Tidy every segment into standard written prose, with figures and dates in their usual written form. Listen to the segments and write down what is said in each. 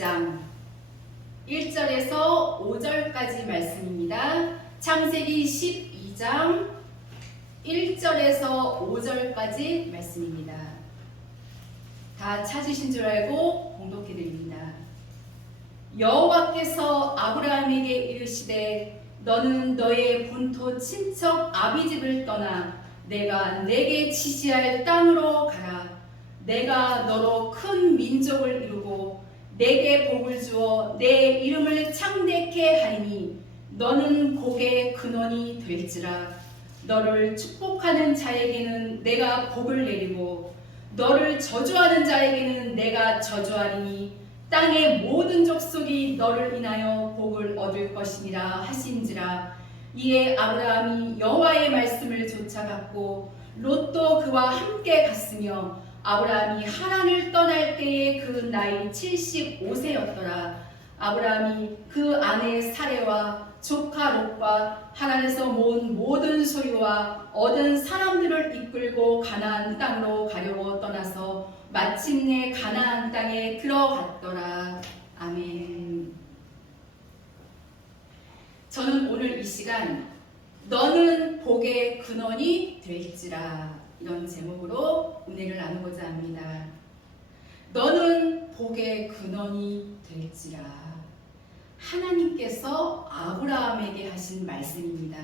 12장 1절에서 5절까지 말씀입니다. 창세기 12장 1절에서 5절까지 말씀입니다. 다 찾으신 줄 알고 봉독해 드립니다. 여호와께서 아브라함에게 이르시되 너는 너의 본토 친척 아비집을 떠나 내가 내게 지시할 땅으로 가라. 내가 너로 큰 민족을 이루고 내게 복을 주어 내 이름을 창대케 하리니 너는 복의 근원이 될지라. 너를 축복하는 자에게는 내가 복을 내리고 너를 저주하는 자에게는 내가 저주하리니 땅의 모든 족속이 너를 인하여 복을 얻을 것이니라 하신지라. 이에 아브라함이 여호와의 말씀을 좇아갔고 롯도 그와 함께 갔으며 아브라함이 하란을 떠날 때에 그 나이 75세였더라. 아브라함이 그 아내 사레와 조카 롯과 하란에서 모은 모든 소유와 얻은 사람들을 이끌고 가나안 땅으로 가려고 떠나서 마침내 가나안 땅에 들어갔더라. 아멘. 저는 오늘 이 시간 너는 복의 근원이 될지라 이런 제목으로 은혜를 나누고자 합니다. 너는 복의 근원이 될지라. 하나님께서 아브라함에게 하신 말씀입니다.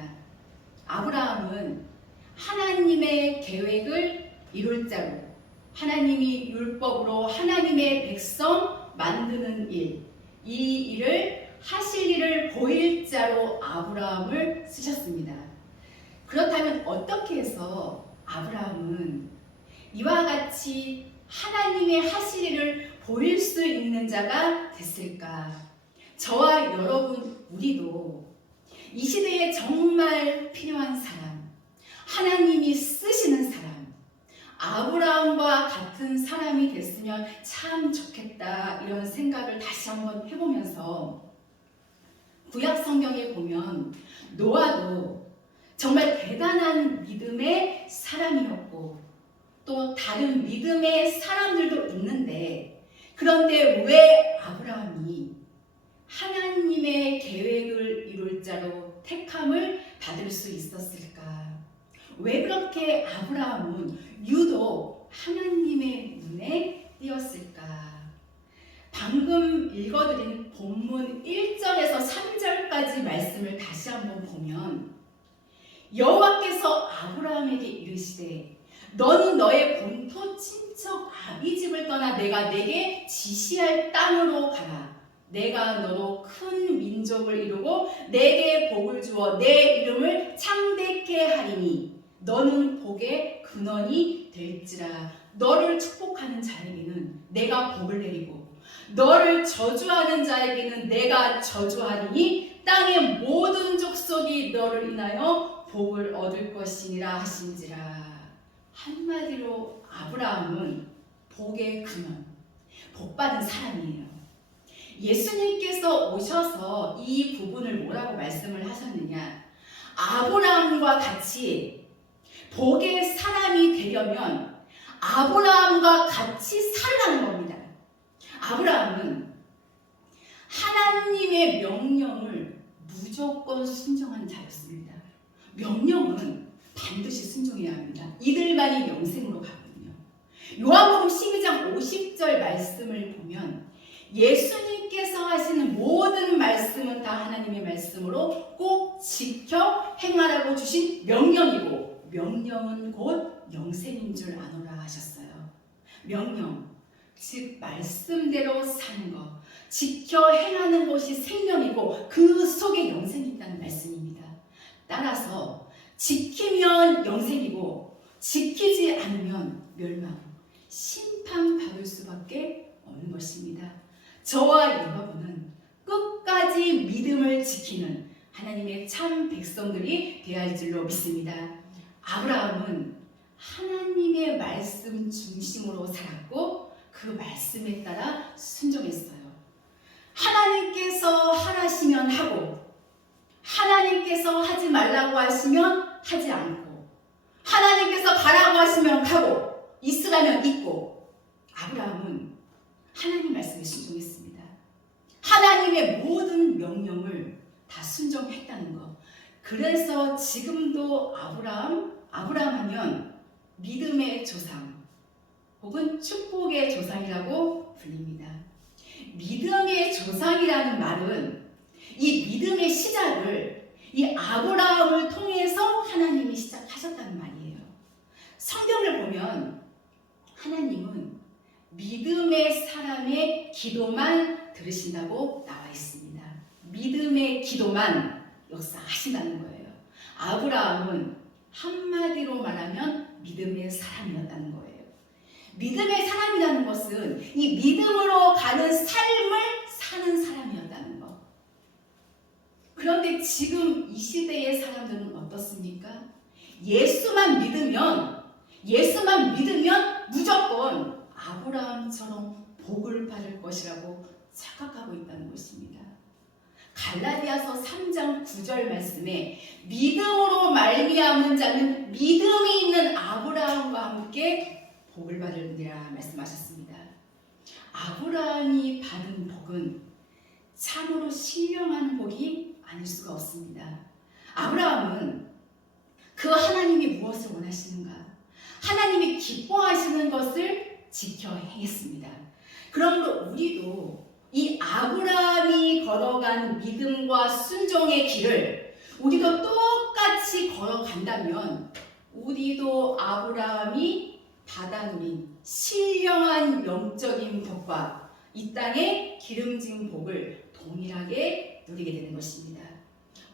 아브라함은 하나님의 계획을 이룰 자로, 하나님이 율법으로 하나님의 백성 만드는 일, 이 일을 하실 일을 보일 자로 아브라함을 쓰셨습니다. 그렇다면 어떻게 해서 아브라함은 이와 같이 하나님의 하실 일을 보일 수 있는 자가 됐을까? 저와 여러분 우리도 이 시대에 정말 필요한 사람, 하나님이 쓰시는 사람, 아브라함과 같은 사람이 됐으면 참 좋겠다 이런 생각을 다시 한번 해보면서 구약 성경에 보면 노아도 정말 대단한 믿음의 사람이었고 또 다른 믿음의 사람들도 있는데 그런데 왜 아브라함이 하나님의 계획을 이룰 자로 택함을 받을 수 있었을까? 왜 그렇게 아브라함은 유독 하나님의 눈에 띄었을까? 방금 읽어드린 본문 1절에서 3절까지 말씀을 다시 한번 보면 여호와께서 아브라함에게 이르시되 너는 너의 본토 친척 아비집을 떠나 내가 내게 지시할 땅으로 가라. 내가 너로 큰 민족을 이루고 내게 복을 주어 내 이름을 창대케 하리니 너는 복의 근원이 될지라. 너를 축복하는 자에게는 내가 복을 내리고 너를 저주하는 자에게는 내가 저주하리니 땅의 모든 족속이 너를 인하여 복을 얻을 것이니라 하신지라. 한마디로 아브라함은 복의 근원, 복받은 사람이에요. 예수님께서 오셔서 이 부분을 뭐라고 말씀을 하셨느냐? 아브라함과 같이 복의 사람이 되려면 아브라함과 같이 살라는 겁니다. 아브라함은 하나님의 명령을 무조건 순종하는 자였습니다. 명령은 반드시 순종해야 합니다. 이들만이 영생으로 가거든요. 요한복음 12장 50절 말씀을 보면 예수님께서 하시는 모든 말씀은 다 하나님의 말씀으로 꼭 지켜 행하라고 주신 명령이고 명령은 곧 영생인 줄 아노라 하셨어요. 명령, 즉 말씀대로 사는 것, 지켜 행하는 것이 생명이고 그 속에 영생이 있다는 말씀입니다. 따라서 지키면 영생이고 지키지 않으면 멸망, 심판받을 수밖에 없는 것입니다. 저와 여러분은 끝까지 믿음을 지키는 하나님의 참 백성들이 되어야 할 줄로 믿습니다. 아브라함은 하나님의 말씀 중심으로 살았고 그 말씀에 따라 순종했어요. 하나님께서 하라시면 하고 하나님께서 하지 말라고 하시면 하지 않고 하나님께서 가라고 하시면 가고 있으라면 있고 아브라함은 하나님 말씀에 순종했습니다. 하나님의 모든 명령을 다 순종했다는 것. 그래서 지금도 아브라함 하면 믿음의 조상 혹은 축복의 조상이라고 불립니다. 믿음의 조상이라는 말은 이 믿음의 시작을 이 아브라함을 통해서 하나님이 시작하셨다는 말이에요. 성경을 보면 하나님은 믿음의 사람의 기도만 들으신다고 나와 있습니다. 믿음의 기도만 역사하신다는 거예요. 아브라함은 한마디로 말하면 믿음의 사람이었다는 거예요. 믿음의 사람이라는 것은 이 믿음으로 가는 삶을 사는 사람이었다는 것. 그런데 지금 이 시대의 사람들은 어떻습니까? 예수만 믿으면 무조건 아브라함처럼 복을 받을 것이라고 착각하고 있다는 것입니다. 갈라디아서 3장 9절 말씀에 믿음으로 말미암은 자는 믿음이 있는 아브라함과 함께 복을 받으리라 말씀하셨습니다. 아브라함이 받은 복은 참으로 신령한 복이 아닐 수가 없습니다. 아브라함은 그 하나님이 무엇을 원하시는가? 하나님이 기뻐하시는 것을 지켜 행했습니다. 그러므로 우리도 이 아브라함이 걸어간 믿음과 순종의 길을 우리도 똑같이 걸어간다면 우리도 아브라함이 받아 누린 신령한 영적인 복과 이 땅의 기름진 복을 동일하게 누리게 되는 것입니다.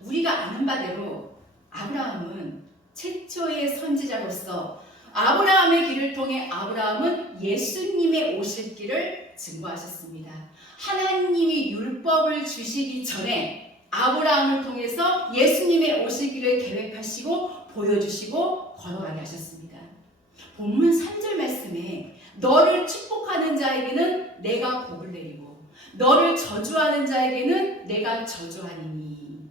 우리가 아는 바대로 아브라함은 최초의 선지자로서 아브라함의 길을 통해 아브라함은 예수님의 오실 길을 증거하셨습니다. 하나님이 율법을 주시기 전에 아브라함을 통해서 예수님의 오실 길을 계획하시고 보여주시고 걸어가게 하셨습니다. 본문 3절 말씀에 너를 축복하는 자에게는 내가 복을 내리고 너를 저주하는 자에게는 내가 저주하리니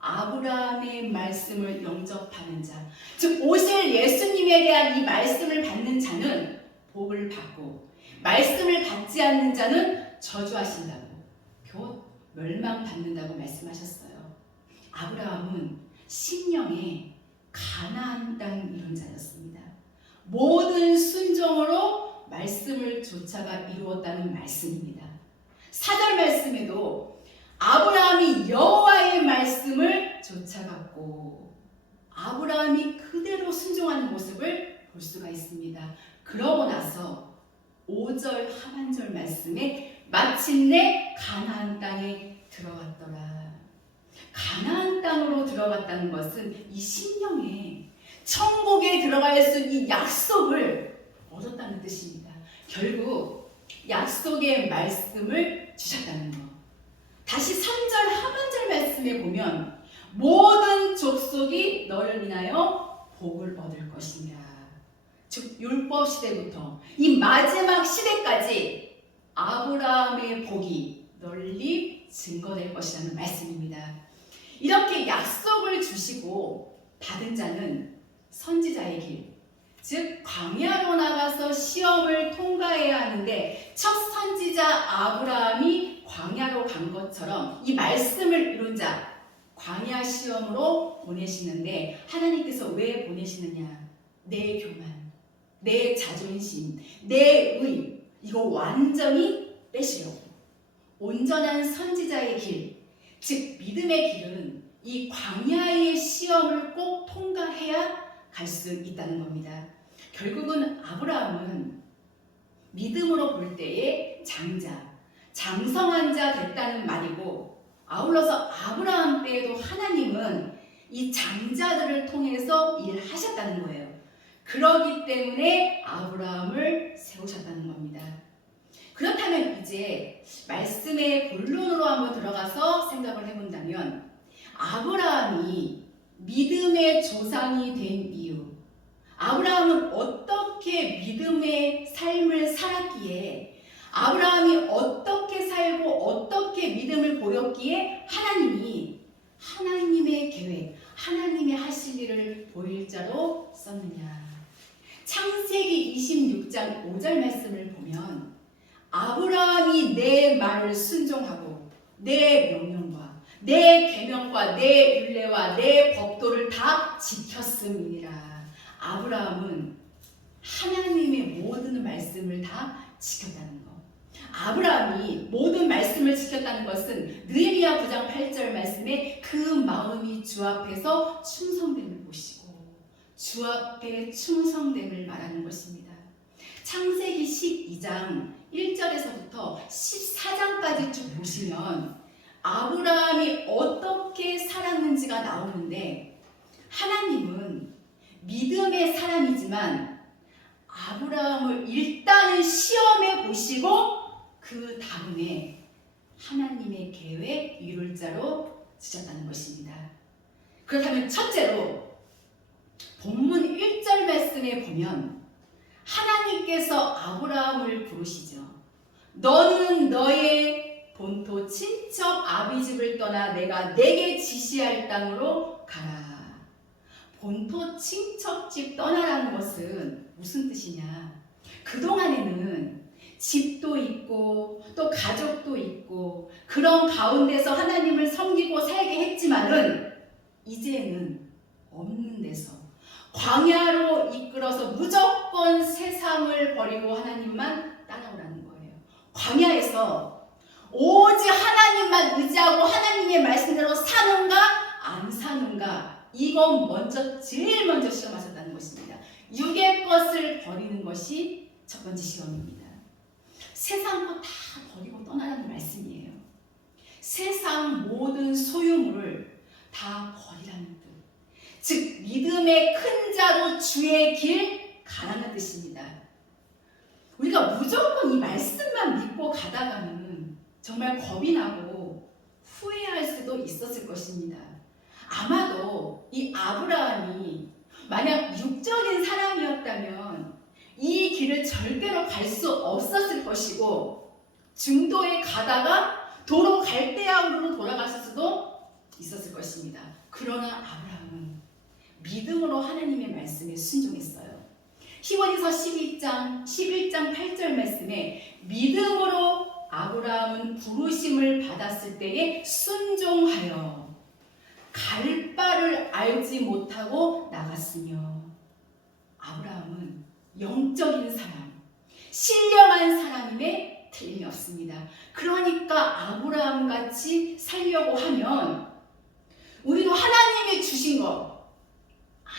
아브라함의 말씀을 영접하는 자, 즉 오실 예수님에 대한 이 말씀을 받는 자는 복을 받고 말씀을 받지 않는 자는 저주하신다고 곧 멸망받는다고 말씀하셨어요. 아브라함은 심령에 가나안 땅 이룬 자였습니다. 모든 순종으로 말씀을 쫓아가 이루었다는 말씀입니다. 4절 말씀에도 아브라함이 여호와의 말씀을 쫓아갔고 아브라함이 그대로 순종하는 모습을 볼 수가 있습니다. 그러고 나서 5절 하반절 말씀에 마침내 가나안 땅에 들어갔더라. 가나안 땅으로 들어갔다는 것은 이 심령에 천국에 들어갈 수 있는 이 약속을 얻었다는 뜻입니다. 결국 약속의 말씀을 주셨다는 것. 다시 3절 하반절 말씀에 보면 모든 족속이 너를 인하여 복을 얻을 것이니라. 즉 율법 시대부터 이 마지막 시대까지 아브라함의 복이 널리 증거될 것이라는 말씀입니다. 이렇게 약속을 주시고 받은 자는 선지자의 길, 즉 광야로 나가서 시험을 통과해야 하는데 첫 선지자 아브라함이 광야로 간 것처럼 이 말씀을 이룬 자 광야 시험으로 보내시는데 하나님께서 왜 보내시느냐? 내 교만, 내 자존심, 내 의 이거 완전히 빼시려고 온전한 선지자의 길, 즉 믿음의 길은 이 광야의 시험을 꼭 통과해야 갈 수 있다는 겁니다. 결국은 아브라함은 믿음으로 볼 때에 장자, 장성한 자 됐다는 말이고 아울러서 아브라함 때에도 하나님은 이 장자들을 통해서 일하셨다는 거예요. 그러기 때문에 아브라함을 세우셨다는 겁니다. 그렇다면 이제 말씀의 본론으로 한번 들어가서 생각을 해본다면 아브라함이 믿음의 조상이 된 이유, 아브라함은 어떻게 믿음의 삶을 살았기에 아브라함이 어떻게 살고 어떻게 믿음을 보였기에 하나님이 하나님의 계획, 하나님의 하실 일을 보일 자로 썼느냐. 창세기 26장 5절 말씀을 보면 아브라함이 내 말을 순종하고 내 명령과 내 계명과 내 율례와 내 법도를 다 지켰음이니라. 아브라함은 하나님의 모든 말씀을 다 지켰다는 것. 아브라함이 모든 말씀을 지켰다는 것은 느헤미야 9장 8절 말씀에 그 마음이 주 앞에서 충성됨을 보시고 주 앞에 충성됨을 말하는 것입니다. 창세기 12장 1절에서부터 14장까지 쭉 보시면 아브라함이 어떻게 살았는지가 나오는데, 하나님은 믿음의 사람이지만 아브라함을 일단은 시험해 보시고 그 다음에 하나님의 계획 이룰자로 주셨다는 것입니다. 그렇다면 첫째로 본문 1절 말씀에 보면 하나님께서 아브라함을 부르시죠. 너는 너의 본토 친척 아비집을 떠나 내가 내게 지시할 땅으로 가라. 본토 친척집 떠나라는 것은 무슨 뜻이냐? 그동안에는 집도 있고 또 가족도 있고 그런 가운데서 하나님을 섬기고 살게 했지만은 이제는 없는 데서 광야로 이끌어서 무조건 세상을 버리고 하나님만 따라오라는 거예요. 광야에서 오직 하나님만 의지하고 하나님의 말씀대로 사는가 안 사는가, 이건 제일 먼저 시험하셨다는 것입니다. 육의 것을 버리는 것이 첫 번째 시험입니다. 세상 것 다 버리고 떠나라는 말씀이에요. 세상 모든 소유물을 다 버리라는 뜻. 즉 믿음의 큰 자로 주의 길 가라는 뜻입니다. 우리가 무조건 이 말씀만 믿고 가다가는 정말 겁이 나고 후회할 수도 있었을 것입니다. 아마도 이 아브라함이 만약 육적인 사람이었다면 이 길을 절대로 갈 수 없었을 것이고, 중도에 가다가 도로 갈대아우로 돌아갔을 수도 있었을 것입니다. 그러나 아브라함은 믿음으로 하나님의 말씀에 순종했어요. 히브리서 11장 8절 말씀에 믿음으로 아브라함은 부르심을 받았을 때에 순종하여 갈 바를 알지 못하고 나갔으며, 아브라함은 영적인 사람, 신령한 사람임에 틀림이 없습니다. 그러니까 아브라함같이 살려고 하면 우리도 하나님이 주신 것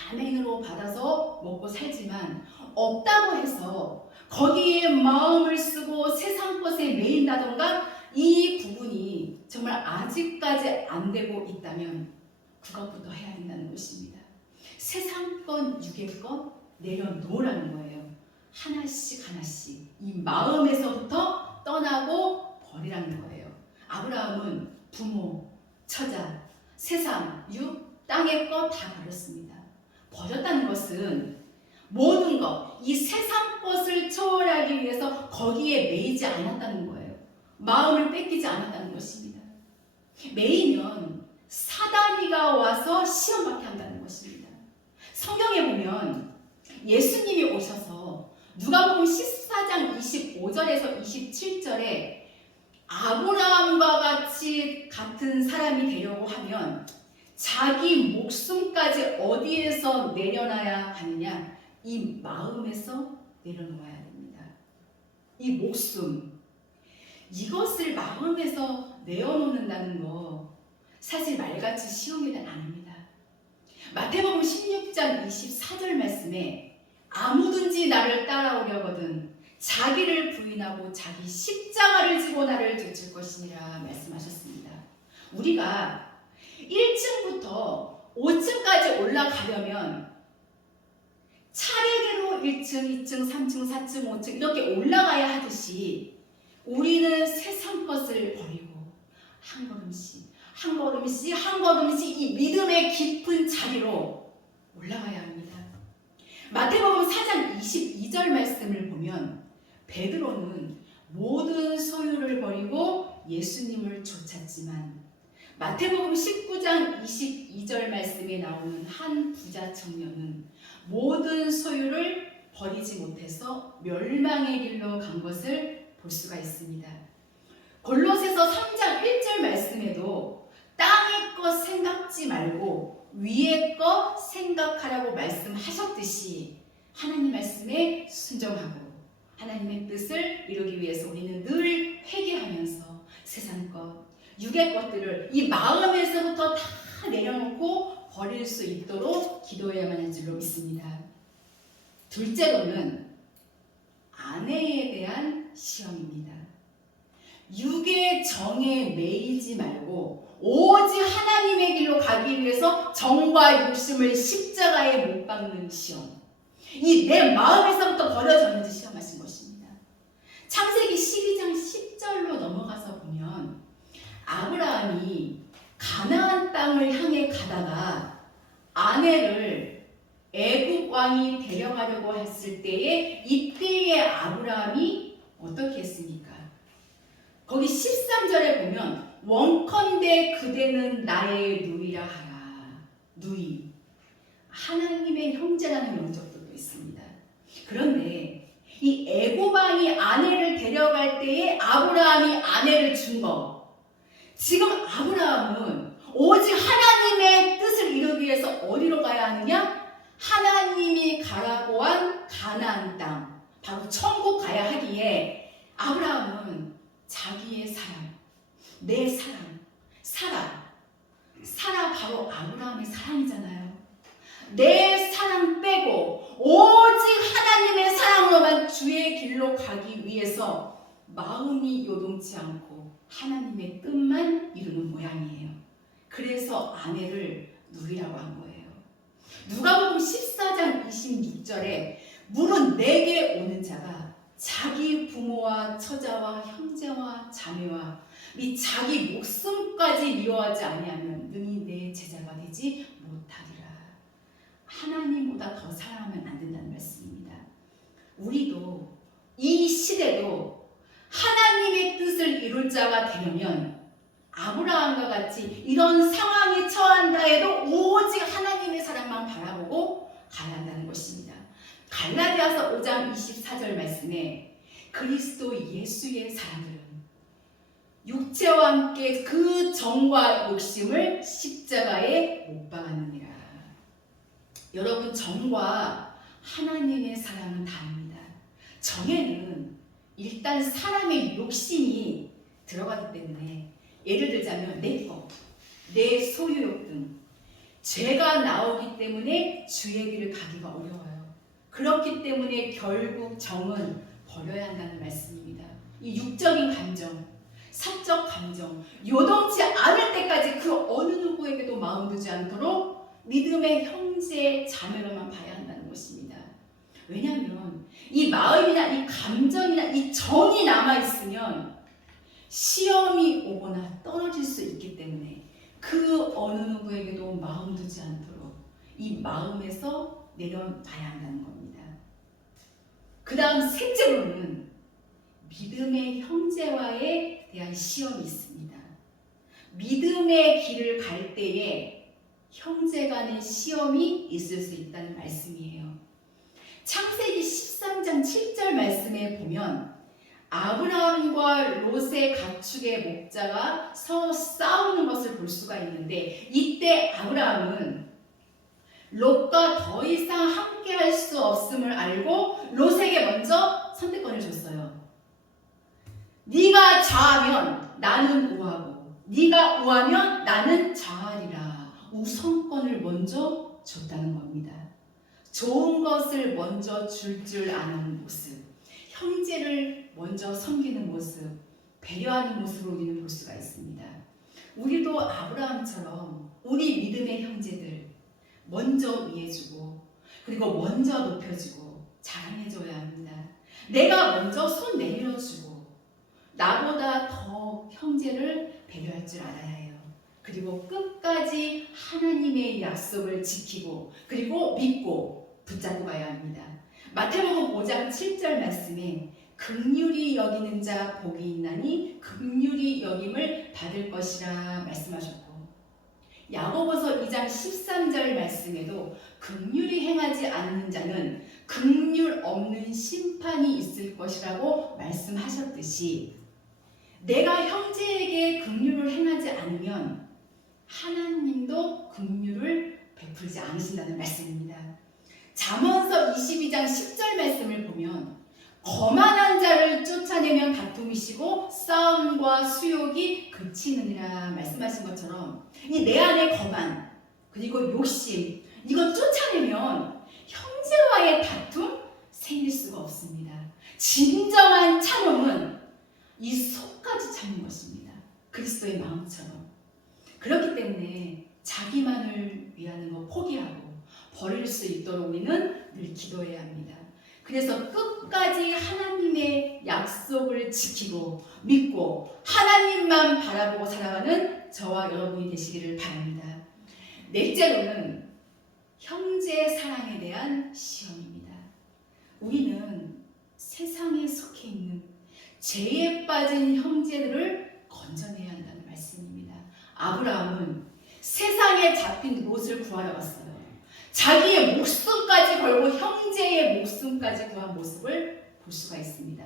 아멘으로 받아서 먹고 살지만, 없다고 해서 거기에 마음을 쓰고 세상 것에 매인다던가 이 부분이 정말 아직까지 안 되고 있다면 그것부터 해야 된다는 것입니다. 세상 건, 육의 건 내려놓으라는 거예요. 하나씩 하나씩 이 마음에서부터 떠나고 버리라는 거예요. 아브라함은 부모, 처자, 세상, 육, 땅의 것 다 버렸습니다. 버렸다는 것은 모든 것, 이 세상 것을 초월하기 위해서 거기에 매이지 않았다는 거예요. 마음을 뺏기지 않았다는 것입니다. 매이면 사단이가 와서 시험받게 한다는 것입니다. 성경에 보면 예수님이 오셔서 누가복음 14장 25절에서 27절에 아브라함과 같이 같은 사람이 되려고 하면 자기 목숨까지 어디에서 내려놔야 하느냐? 이 마음에서 내려놓아야 됩니다. 이 목숨, 이것을 마음에서 내어놓는다는 거 사실 말같이 쉬운 일은 아닙니다. 마태복음 16장 24절 말씀에 아무든지 나를 따라오려거든 자기를 부인하고 자기 십자가를 지고 나를 뒤질 것이니라 말씀하셨습니다. 우리가 1층부터 5층까지 올라가려면 차례대로 1층, 2층, 3층, 4층, 5층 이렇게 올라가야 하듯이 우리는 세상 것을 버리고 한 걸음씩 한 걸음씩 한 걸음씩 이 믿음의 깊은 자리로 올라가야 합니다. 마태복음 4장 22절 말씀을 보면 베드로는 모든 소유를 버리고 예수님을 쫓았지만, 마태복음 19장 22절 말씀에 나오는 한 부자 청년은 모든 소유를 버리지 못해서 멸망의 길로 간 것을 볼 수가 있습니다. 골로새서 3장 1절 말씀에도 땅의 것 생각지 말고 위의 것 생각하라고 말씀하셨듯이 하나님 말씀에 순종하고 하나님의 뜻을 이루기 위해서 우리는 늘 회개하면서 세상 것, 육의 것들을 이 마음에서부터 다 내려놓고 버릴 수 있도록 기도해야만 할 줄로 믿습니다. 둘째로는 아내에 대한 시험입니다. 육의 정에 매이지 말고 오직 하나님의 길로 가기 위해서 정과 욕심을 십자가에 못 박는 시험. 이 내 마음에서부터 버려졌는지 시험하신 것입니다. 창세기 12장 10절로 넘어가서 보면 아브라함이 가나안 땅을 향해 가다가 아내를 애굽 왕이 데려가려고 했을 때에 이때의 아브라함이 어떻게 했습니까? 거기 13절에 보면 원컨대 그대는 나의 누이라 하라. 누이. 하나님의 형제라는 명적도 있습니다. 그런데 이 애굽 왕이 아내를 데려갈 때에 아브라함이 아내를 준 거. 지금 아브라함은 오직 하나님의 뜻을 이루기 위해서 어디로 가야 하느냐? 하나님이 가라고 한 가나안 땅, 바로 천국 가야 하기에 아브라함은 자기의 사랑, 내 사랑, 사라 바로 아브라함의 사랑이잖아요. 내 사랑 빼고 오직 하나님의 사랑으로만 주의 길로 가기 위해서 마음이 요동치 않고 하나님의 뜻만 이루는 모양이에요. 그래서 아내를 누리라고 한 거예요. 누가복음 14장 26절에 물은 내게 오는 자가 자기 부모와 처자와 형제와 자매와 및 자기 목숨까지 미워하지 아니하면 능히 내 제자가 되지 못하리라. 하나님보다 더 사랑하면 안 된다는 말씀입니다. 우리도 이 시대도 하나님의 뜻을 이룰 자가 되려면 아브라함과 같이 이런 상황에 처한다 해도 오직 하나님의 사랑만 바라보고 가야 한다는 것입니다. 갈라디아서 5장 24절 말씀에 그리스도 예수의 사람들은 육체와 함께 그 정과 욕심을 십자가에 못 박았느니라. 여러분, 정과 하나님의 사랑은 다릅니다. 정에는 일단 사람의 욕심이 들어가기 때문에 예를 들자면 내 것, 내 소유욕 등 죄가 나오기 때문에 주의 길을 가기가 어려워요. 그렇기 때문에 결국 정은 버려야 한다는 말씀입니다. 이 육적인 감정, 사적 감정, 요동치 않을 때까지 그 어느 누구에게도 마음 두지 않도록 믿음의 형제, 자매로만 봐야 한다는 것입니다. 왜냐하면 이 마음이나 이 감정이나 이 정이 남아있으면 시험이 오거나 떨어질 수 있기 때문에 그 어느 누구에게도 마음 두지 않도록 이 마음에서 내려놔야 한다는 겁니다. 그 다음 셋째로는 믿음의 형제와에 대한 시험이 있습니다. 믿음의 길을 갈 때에 형제 간의 시험이 있을 수 있다는 말씀이에요. 창세기 13장 7절 말씀에 보면 아브라함과 롯의 가축의 목자가 서로 싸우는 것을 볼 수가 있는데 이때 아브라함은 롯과 더 이상 함께할 수 없음을 알고 롯에게 먼저 선택권을 줬어요. 네가 좌하면 나는 우하고 네가 우하면 나는 좌하리라. 우선권을 먼저 줬다는 겁니다. 좋은 것을 먼저 줄 아는 모습, 형제를 먼저 섬기는 모습, 배려하는 모습을 우리는 볼 수가 있습니다. 우리도 아브라함처럼 우리 믿음의 형제들 먼저 위해주고 그리고 먼저 높여주고 자랑해줘야 합니다. 내가 먼저 손 내밀어주고 나보다 더 형제를 배려할 줄 알아야 해요. 그리고 끝까지 하나님의 약속을 지키고 그리고 믿고 붙잡고 가야 합니다. 마태복음 5장 7절 말씀에 긍휼히 여기는 자 복이 있나니 긍휼히 여김을 받을 것이라 말씀하셨고 야고보서 2장 13절 말씀에도 긍휼히 행하지 않는 자는 긍휼 없는 심판이 있을 것이라고 말씀하셨듯이 내가 형제에게 긍휼을 행하지 않으면 하나님도 긍휼을 베풀지 않으신다는 말씀입니다. 잠언서 22장 10절 말씀을 보면 거만한 자를 쫓아내면 다툼이시고 싸움과 수욕이 그치느니라 말씀하신 것처럼 이 내 안의 거만 그리고 욕심 이거 쫓아내면 형제와의 다툼 생길 수가 없습니다. 진정한 찬송은 이 속까지 참는 것입니다. 그리스도의 마음처럼. 그렇기 때문에 자기만을 위하는 거 포기하고 버릴 수 있도록 우리는 늘 기도해야 합니다. 그래서 끝까지 하나님의 약속을 지키고 믿고 하나님만 바라보고 살아가는 저와 여러분이 되시기를 바랍니다. 넷째로는 형제 사랑에 대한 시험입니다. 우리는 세상에 속해 있는 죄에 빠진 형제들을 건져내야 한다는 말씀입니다. 아브라함은 세상에 잡힌 롯을 구하러 갔어요. 자기의 목숨까지 걸고 형제의 목숨까지 구한 모습을 볼 수가 있습니다.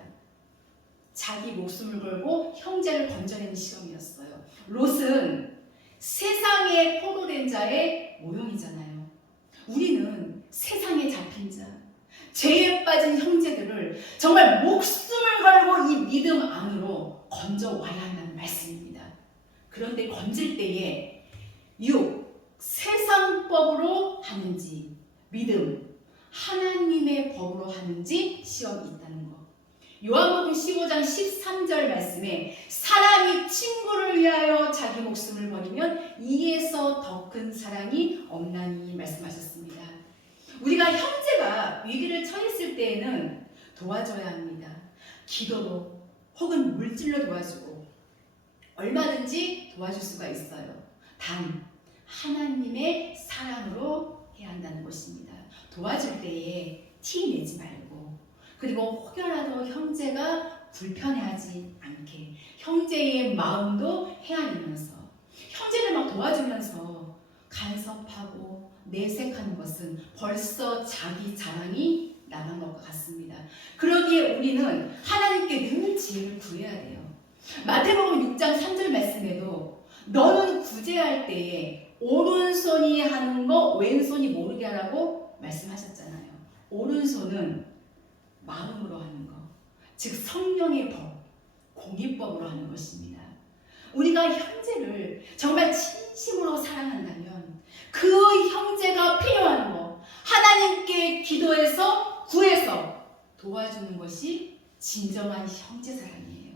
자기 목숨을 걸고 형제를 건져내는 시험이었어요. 롯은 세상에 포로된 자의 모형이잖아요. 우리는 세상에 잡힌 자, 죄에 빠진 형제들을 정말 목숨을 걸고 이 믿음 안으로 건져와야 한다는 말씀입니다. 그런데 건질 때에 세상 법으로 하는지 믿음, 하나님의 법으로 하는지 시험이 있다는 것. 요한복음 15장 13절 말씀에 사람이 친구를 위하여 자기 목숨을 버리면 이에서 더 큰 사랑이 없나니 말씀하셨습니다. 우리가 형제가 위기를 처했을 때에는 도와줘야 합니다. 기도로 혹은 물질로 도와주고 얼마든지 도와줄 수가 있어요. 단 하나님의 사랑으로 해야 한다는 것입니다. 도와줄 때에 티 내지 말고 그리고 혹여라도 형제가 불편해하지 않게 형제의 마음도 헤아리면서 형제를 막 도와주면서 간섭하고 내색하는 것은 벌써 자기 자랑이 나간 것과 같습니다. 그러기에 우리는 하나님께 늘 지혜를 구해야 돼요. 마태복음 6장 3절 말씀에도 너는 구제할 때에 오른손이 하는 거 왼손이 모르게 하라고 말씀하셨잖아요. 오른손은 마음으로 하는 것, 즉 성령의 법, 공의법으로 하는 것입니다. 우리가 형제를 정말 진심으로 사랑한다면 그 형제가 필요한 것, 하나님께 기도해서 구해서 도와주는 것이 진정한 형제 사랑이에요.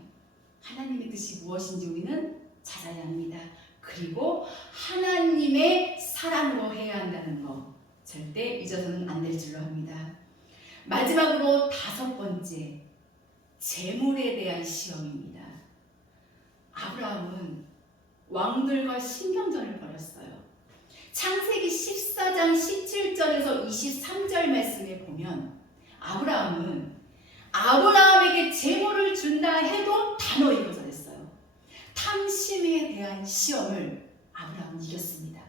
하나님의 뜻이 무엇인지 우리는 찾아야 합니다. 그리고 하나님의 사랑으로 해야 한다는 것 절대 잊어서는 안 될 줄로 합니다. 마지막으로 5번째, 재물에 대한 시험입니다. 아브라함은 왕들과 신경전을 벌였어요. 창세기 14장 17절에서 23절 말씀에 보면 아브라함은 아브라함에게 재물을 준다 해도 단호히 거절했어요. 탐심에 대한 시험을 아브라함은 이겼습니다.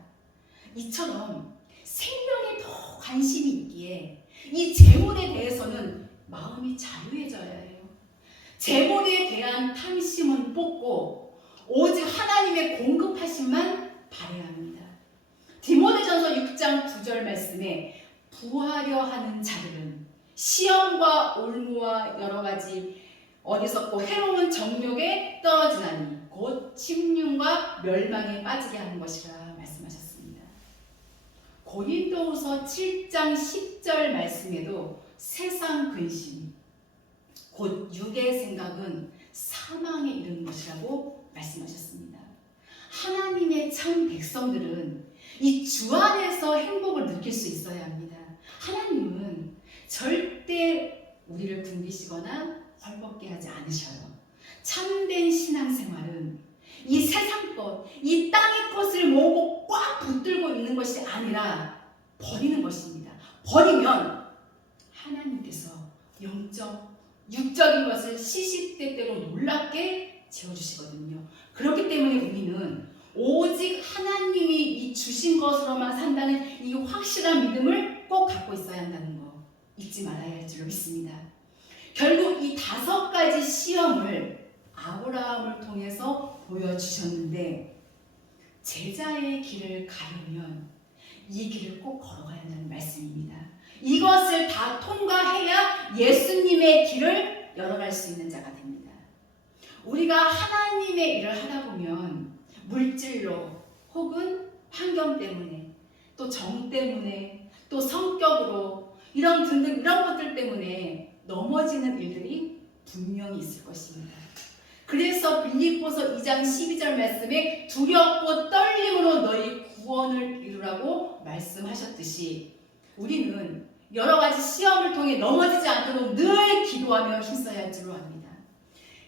이처럼 생명에 더 관심이 있기에 이 재물에 대해서는 마음이 자유해져야 해요. 재물에 대한 탐심은 뽑고 오직 하나님의 공급하심만 바라야 합니다. 디모데전서 6장 9절 말씀에 부하려 하는 자들은 시험과 올무와 여러 가지 어리석고 해로운 정욕에 떨어지나니 곧 침륜과 멸망에 빠지게 하는 것이라 말씀하셨습니다. 고린도후서 7장 10절 말씀에도 세상 근심 곧 육의 생각은 사망에 이르는 것이라고 말씀하셨습니다. 하나님의 참 백성들은 이 주 안에서 행복을 느낄 수 있어야 합니다. 하나님은 절대 우리를 굶기시거나 헐벗게 하지 않으셔요. 참된 신앙생활은 이 세상 것, 이 땅의 것을 모으고 꽉 붙들고 있는 것이 아니라 버리는 것입니다. 버리면 하나님께서 영적, 육적인 것을 시시때때로 놀랍게 채워주시거든요. 그렇기 때문에 우리는 오직 하나님이 이 주신 것으로만 산다는 이 확실한 믿음을 꼭 갖고 있어야 한다는 거 잊지 말아야 할 줄로 믿습니다. 결국 이 5가지 시험을 아브라함을 통해서 보여주셨는데 제자의 길을 가려면 이 길을 꼭 걸어가야 한다는 말씀입니다. 이것을 다 통과해야 예수님의 길을 열어갈 수 있는 자가 됩니다. 우리가 하나님의 일을 하다 보면 물질로 혹은 환경 때문에 또 정 때문에 또 성격으로 이런 등등 이런 것들 때문에 넘어지는 일들이 분명히 있을 것입니다. 그래서 빌립보서 2장 12절 말씀에 두렵고 떨림으로 너희 구원을 이루라고 말씀하셨듯이 우리는 여러 가지 시험을 통해 넘어지지 않도록 늘 기도하며 힘써야 할 줄로 압니다.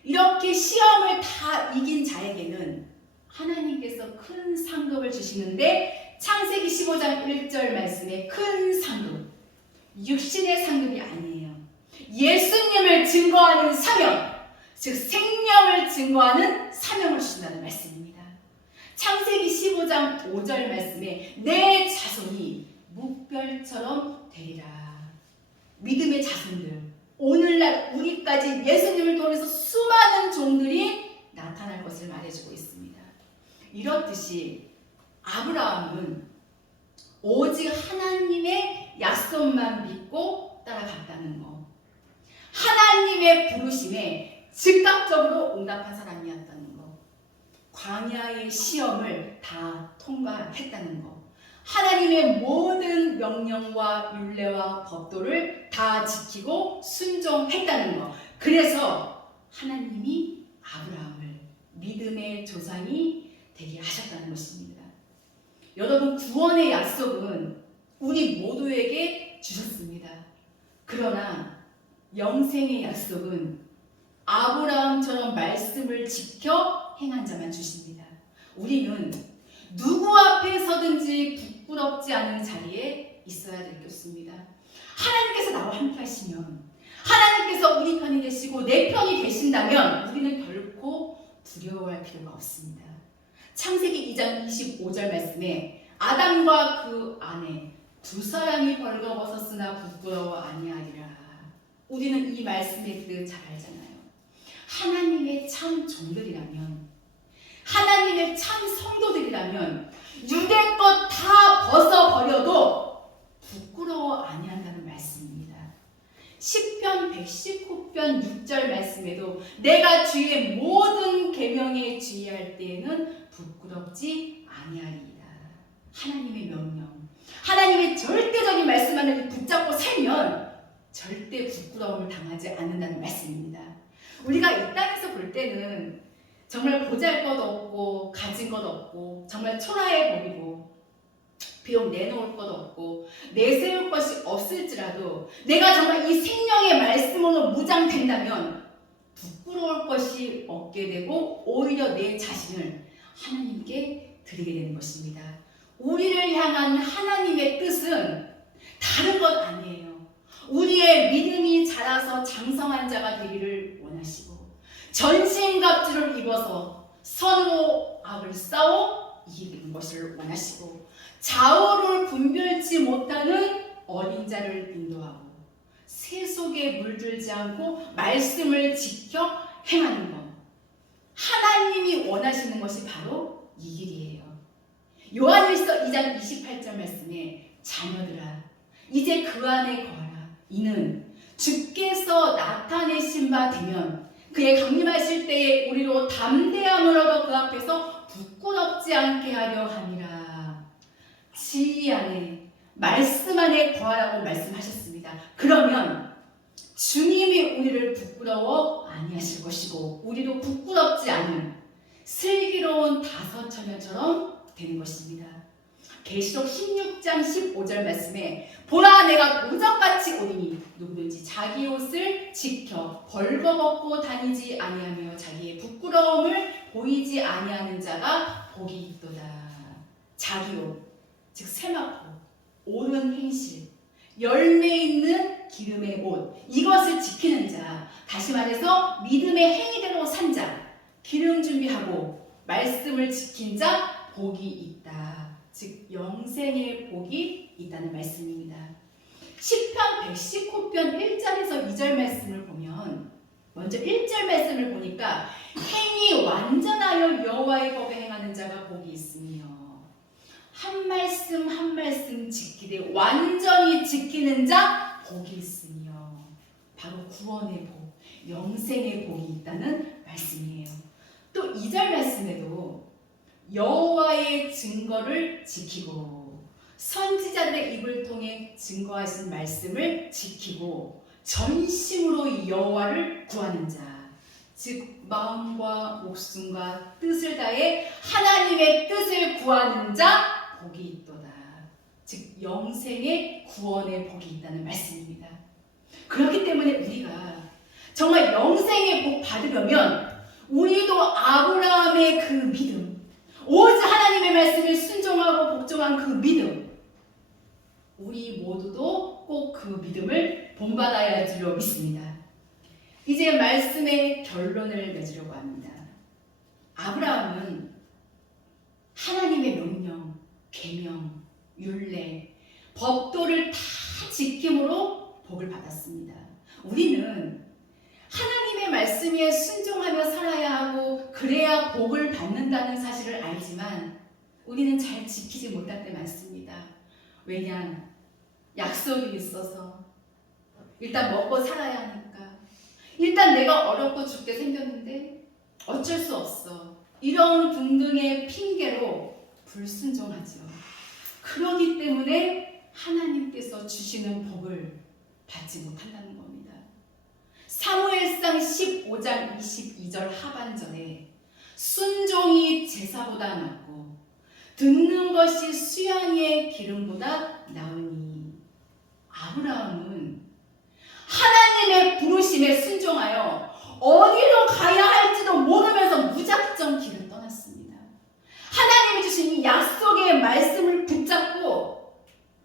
이렇게 시험을 다 이긴 자에게는 하나님께서 큰 상급을 주시는데 창세기 15장 1절 말씀에 큰 상급, 육신의 상급이 아니에요. 예수님을 증거하는 사명, 즉 생명을 증거하는 사명을 주신다는 말씀입니다. 창세기 15장 5절 말씀에 내 자손이 묵별처럼 되리라. 믿음의 자손들, 오늘날 우리까지 예수님을 통해서 수많은 종들이 나타날 것을 말해주고 있습니다. 이렇듯이 아브라함은 오직 하나님의 약속만 믿고 따라갔다는 것, 하나님의 부르심에 즉각적으로 응답한 사람이었다는 것, 광야의 시험을 다 통과했다는 것, 하나님의 모든 명령과 율례와 법도를 다 지키고 순종했다는 것, 그래서 하나님이 아브라함을 믿음의 조상이 되게 하셨다는 것입니다. 여러분, 구원의 약속은 우리 모두에게 주셨습니다. 그러나 영생의 약속은 아브라함처럼 말씀을 지켜 행한 자만 주십니다. 우리는 누구 앞에 서든지 부끄럽지 않은 자리에 있어야 될 것입니다. 하나님께서 나와 함께 하시면, 하나님께서 우리 편이 되시고 내 편이 되신다면 우리는 결코 두려워할 필요가 없습니다. 창세기 2장 25절 말씀에 아담과 그 아내 두 사람이 벌거벗었으나 부끄러워 아니하리라. 우리는 이 말씀의 뜻 잘 알잖아요. 하나님의 참 종들이라면, 하나님의 참 성도들이라면 유대껏 다 벗어버려도 부끄러워 아니한다는 말씀입니다. 시편 119편 6절 말씀에도 내가 주의 모든 계명에 주의할 때에는 부끄럽지 아니하리이다. 하나님의 명령, 하나님의 절대적인 말씀 안을 붙잡고 살면 절대 부끄러움을 당하지 않는다는 말씀입니다. 우리가 이 땅에서 볼 때는 정말 보잘 것 없고 가진 것 없고 정말 초라해 보이고 비록 내놓을 것 없고 내세울 것이 없을지라도 내가 정말 이 생명의 말씀으로 무장된다면 부끄러울 것이 없게 되고 오히려 내 자신을 하나님께 드리게 되는 것입니다. 우리를 향한 하나님의 뜻은 다른 것 아니에요. 우리의 믿음이 자라서 장성한 자가 되기를 원하시고 전신갑주를 입어서 선으로 악을 싸워 이기는 것을 원하시고 좌우를 분별치 못하는 어린 자를 인도하고 새 속에 물들지 않고 말씀을 지켜 행하는 것, 하나님이 원하시는 것이 바로 이 길이에요. 요한일서 2장 28절 말씀에 자녀들아 이제 그 안에 거하라. 이는 주께서 나타내신 바 되면 그의 강림하실 때에 우리로 담대함을 얻어 그 앞에서 부끄럽지 않게 하려 함이라. 진리 안에 말씀 안에 거하라고 말씀하셨습니다. 그러면 주님이 우리를 부끄러워 아니하실 것이고 우리도 부끄럽지 않은 슬기로운 다섯 처녀처럼 되는 것입니다. 계시록 16장 15절 말씀에 보라 내가 도적같이 오리니 누구든지 자기 옷을 지켜 벌거벗고 다니지 아니하며 자기의 부끄러움을 보이지 아니하는 자가 복이 있도다. 자기 옷, 즉 세마포, 옳은 행실, 열매 있는 기름의 옷, 이것을 지키는 자, 다시 말해서 믿음의 행위대로 산 자, 기름 준비하고 말씀을 지킨 자 복이 있다. 즉 영생의 복이 있다는 말씀입니다. 시편 119편 1절에서 2절 말씀을 보면 먼저 1절 말씀을 보니까 행이 완전하여 여호와의 법에 행하는 자가 복이 있으며, 한 말씀 한 말씀 지키되 완전히 지키는 자 복이 있으며, 바로 구원의 복, 영생의 복이 있다는 말씀이에요. 또 2절 말씀에도 여호와의 증거를 지키고 선지자들의 입을 통해 증거하신 말씀을 지키고 전심으로 여호와를 구하는 자, 즉 마음과 목숨과 뜻을 다해 하나님의 뜻을 구하는 자 복이 있도다. 즉 영생의 구원의 복이 있다는 말씀입니다. 그렇기 때문에 우리가 정말 영생의 복 받으려면 우리도 아브라함의 그 믿음, 오직 하나님의 말씀에 순종하고 복종한 그 믿음, 우리 모두도 꼭 그 믿음을 본받아야 할 줄로 믿습니다. 이제 말씀의 결론을 내주려고 합니다. 아브라함은 하나님의 명령, 계명, 율례, 법도를 다 지킴으로 복을 받았습니다. 우리는 하나님의 말씀에 순종하며 살아야 하고 그래야 복을 받는다는 사실을 알지만 우리는 잘 지키지 못할 때 많습니다. 왜냐? 약속이 있어서, 일단 먹고 살아야 하니까, 일단 내가 어렵고 죽게 생겼는데 어쩔 수 없어, 이런 등등의 핑계로 불순종하죠. 그러기 때문에 하나님께서 주시는 복을 받지 못한다는 겁니다. 사무엘상 15장 22절 하반절에 순종이 제사보다 낫고 듣는 것이 수양의 기름보다 나으니, 아브라함은 하나님의 부르심에 순종하여 어디로 가야 할지도 모르면서 무작정 길을 떠났습니다. 하나님이 주신 이 약속의 말씀을 붙잡고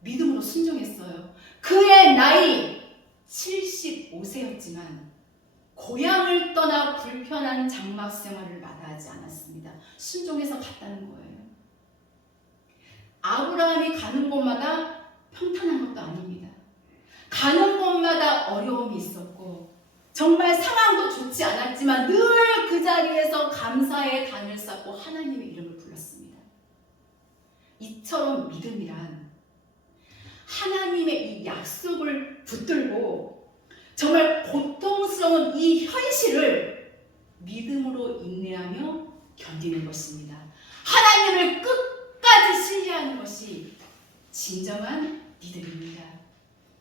믿음으로 순종했어요. 그의 나이 75세였지만 고향을 떠나 불편한 장막 생활을 마다하지 않았습니다. 순종해서 갔다는 거예요. 아브라함이 가는 곳마다 평탄한 것도 아닙니다. 가는 곳마다 어려움이 있었고 정말 상황도 좋지 않았지만 늘 그 자리에서 감사의 단을 쌓고 하나님의 이름을 불렀습니다. 이처럼 믿음이란 하나님의 이 약속을 붙들고 정말 고통스러운 이 현실을 믿음으로 인내하며 견디는 것입니다. 하나님을 끝까지 신뢰하는 것이 진정한 믿음입니다.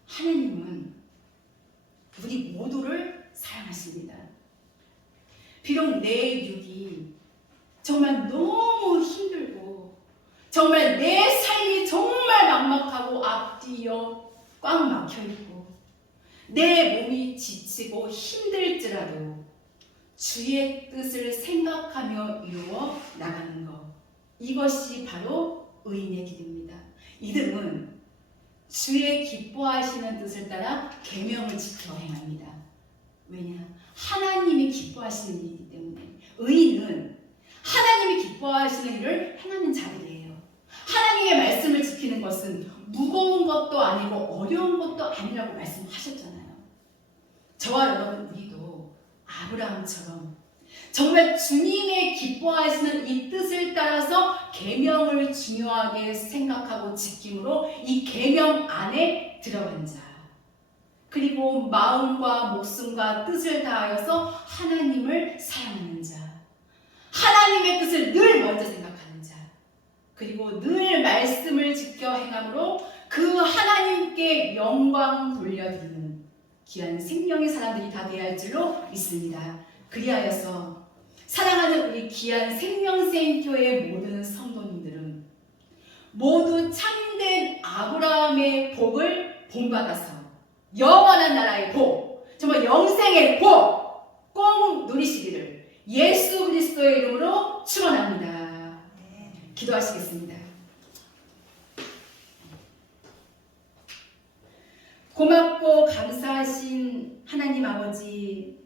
하나님은 우리 모두를 사랑하십니다. 비록 내 육이 정말 너무 힘들고 정말 내 삶이 정말 막막하고 앞뒤여 꽉 막혀있고 내 몸이 지치고 힘들지라도 주의 뜻을 생각하며 이루어 나가는 것, 이것이 바로 의인의 길입니다. 이들은 주의 기뻐하시는 뜻을 따라 계명을 지켜 행합니다. 왜냐? 하나님이 기뻐하시는 일이기 때문에. 의인은 하나님이 기뻐하시는 일을 행하는 자들이에요. 하나님의 말씀을 지키는 것은 무거운 것도 아니고 어려운 것도 아니라고 말씀하셨잖아요. 저와 여러분, 우리도 아브라함처럼 정말 주님의 기뻐하시는 이 뜻을 따라서 계명을 중요하게 생각하고 지킴으로 이 계명 안에 들어간 자, 그리고 마음과 목숨과 뜻을 다하여서 하나님을 사랑하는 자, 하나님의 뜻을 늘 먼저 생각하는 자, 그리고 늘 말씀을 지켜 행함으로 그 하나님께 영광 돌려드리는 귀한 생명의 사람들이 다 되어야 할 줄로 믿습니다. 그리하여서 사랑하는 우리 귀한 생명샘교회 모든 성도님들은 모두 참된 아브라함의 복을 본받아서 영원한 나라의 복, 정말 영생의 복 꼭 누리시기를 예수 그리스도의 이름으로 축원합니다. 기도하시겠습니다. 고맙고 감사하신 하나님 아버지,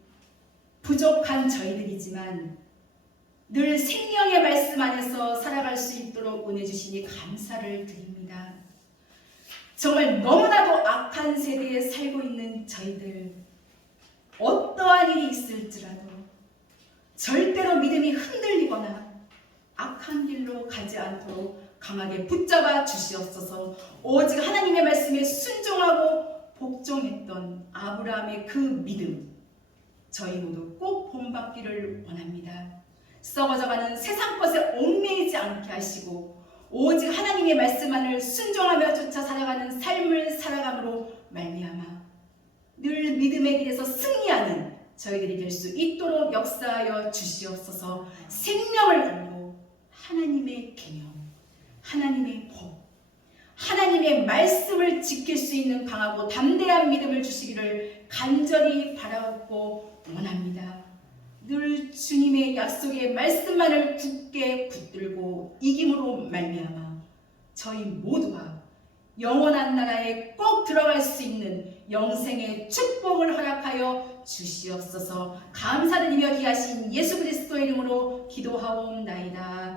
부족한 저희들이지만 늘 생명의 말씀 안에서 살아갈 수 있도록 은혜 주시니 감사를 드립니다. 정말 너무나도 악한 세대에 살고 있는 저희들, 어떠한 일이 있을지라도 절대로 믿음이 흔들리거나 악한 길로 가지 않도록 강하게 붙잡아 주시옵소서. 오직 하나님의 말씀에 순종하고 복종했던 아브라함의 그 믿음, 저희 모두 꼭 본받기를 원합니다. 썩어져가는 세상 것에 얽매이지 않게 하시고 오직 하나님의 말씀만을 순종하며 쫓아 살아가는 삶을 살아감으로 말미암아 늘 믿음의 길에서 승리하는 저희들이 될 수 있도록 역사하여 주시옵소서. 생명을 걸고 하나님의 계명, 하나님의 법, 하나님의 말씀을 지킬 수 있는 강하고 담대한 믿음을 주시기를 간절히 바라옵고 원합니다. 늘 주님의 약속의 말씀만을 굳게 붙들고 이김으로 말미암아 저희 모두가 영원한 나라에 꼭 들어갈 수 있는 영생의 축복을 허락하여 주시옵소서. 감사드리며 귀하신 예수 그리스도의 이름으로 기도하옵나이다.